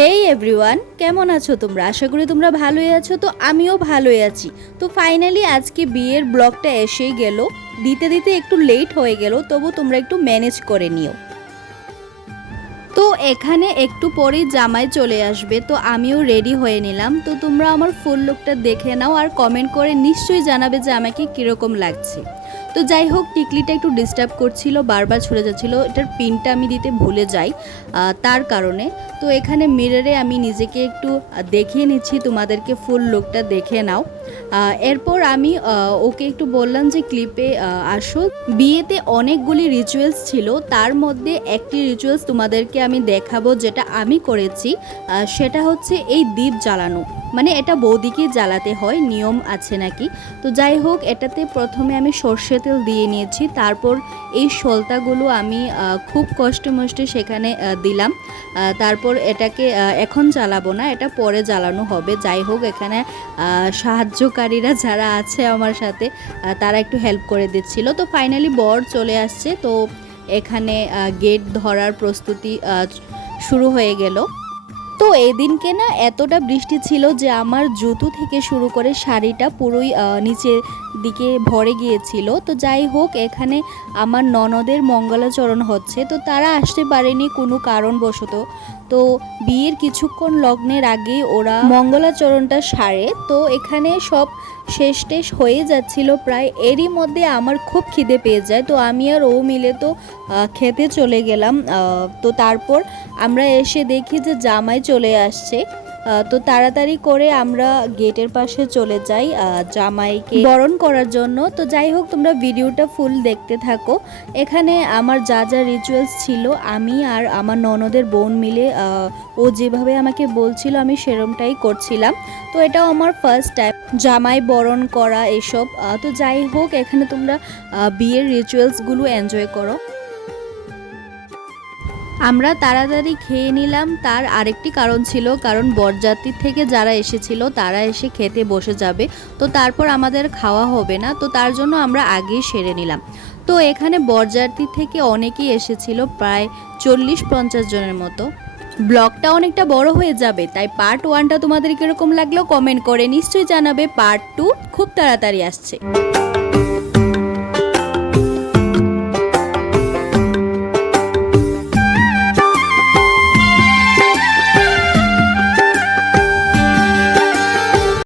হেই everyone কেমন আছো তোমরা? আশা করি তোমরা ভালোই আছো, তো আমিও ভালোই আছি। তো ফাইনালি আজকে বিয়ের ব্লগটা এসেই গেল। দিতে দিতে একটু লেট হয়ে গেল, তবু তোমরা একটু ম্যানেজ করে নিও। তো এখানে একটু পরেই জামাই চলে আসবে, তো আমিও রেডি হয়ে নিলাম। তো তোমরা আমার ফুল লুকটা দেখে নাও আর কমেন্ট করে নিশ্চয়ই জানাবে যে আমাকে কীরকম লাগছে। তো যাই হোক, টিকলিটা একটু ডিস্টার্ব করছিল, বারবার ছুড়ে যাচ্ছিল। এটার পিনটা আমি দিতে ভুলে যাই তার কারণে। তো এখানে মিররে আমি নিজেকে একটু দেখিয়ে নিচ্ছি, তোমাদেরকে ফুল লুকটা দেখে নাও। এরপর আমি ওকে একটু বললাম যে ক্লিপে আসো। বিয়েতে অনেকগুলি রিচুয়ালস ছিল, তার মধ্যে একটি রিচুয়ালস তোমাদেরকে আমি দেখাবো, যেটা আমি করেছি। সেটা হচ্ছে এই দ্বীপ জ্বালানো। মানে এটা বৌদিকে জ্বালাতে হয়, নিয়ম আছে নাকি? তো যাই হোক, এটাতে প্রথমে আমি সর্ষে তেল দিয়ে নিয়েছি, তারপর এই সলতাগুলো আমি খুব কষ্টে মষ্টে সেখানে দিলাম। তারপর এটাকে এখন জ্বালাবো না, এটা পরে জ্বালানো হবে। যাই হোক, এখানে সাহায্যকারীরা যারা আছে আমার সাথে তারা একটু হেল্প করে দিচ্ছিল। তো ফাইনালি বর চলে আসছে, তো এখানে গেট ধরার প্রস্তুতি শুরু হয়ে গেল। তো এই দিনকে না এতটা বৃষ্টি ছিল যে আমার জুতো থেকে শুরু করে শাড়িটা পুরোই নিচের দিকে ভরে গিয়েছিল। তো যাই হোক, এখানে আমার ননদের মঙ্গলাচরণ হচ্ছে। তো তারা আসতে পারেনি কোনো কারণবশত। তো বিয়ের কিছুক্ষণ লগ্নের আগেই ওরা মঙ্গলাচরণটা সারে। তো এখানে সব শেষ টেস হয়ে যাচ্ছিল প্রায়। এরই মধ্যে আমার খুব খিদে পেয়ে যায়। তো আমি আর ও মিলে তো খেতে চলে গেলাম। তো তারপর আমরা এসে দেখি যে জামাই চলে আসছে। তো তাড়াতাড়ি করে আমরা গেটের পাশে চলে যাই জামাইকে বরণ করার জন্য। তো যাই হোক, তোমরা ভিডিওটা ফুল দেখতে থাকো। এখানে আমার যা যা রিচুয়ালস ছিল, আমি আর আমার ননদের বোন মিলে ও যেভাবে আমাকে বলছিল, আমি সেরমটাই করছিলাম। তো এটাও আমার ফার্স্ট টাইম জামাই বরণ করা এসব। তো যাই হোক, এখানে তোমরা বিয়ের রিচুয়ালসগুলো এনজয় করো। আমরা তাড়াতাড়ি খেয়ে নিলাম। তার আরেকটি কারণ ছিল, কারণ বরযাত্রী থেকে যারা এসেছিল, তারা এসে খেতে বসে যাবে। তো তারপর আমাদের খাওয়া হবে না, তো তার জন্য আমরা আগেই সেরে নিলাম। তো এখানে বরযাত্রী থেকে অনেকেই এসেছিল, প্রায় চল্লিশ পঞ্চাশ জনের মতো। ব্লগটা অনেকটা বড় হয়ে যাবে, তাই পার্ট ওয়ানটা তোমাদের কীরকম লাগল কমেন্ট করে নিশ্চয়ই জানাবে। পার্ট টু খুব তাড়াতাড়ি আসছে।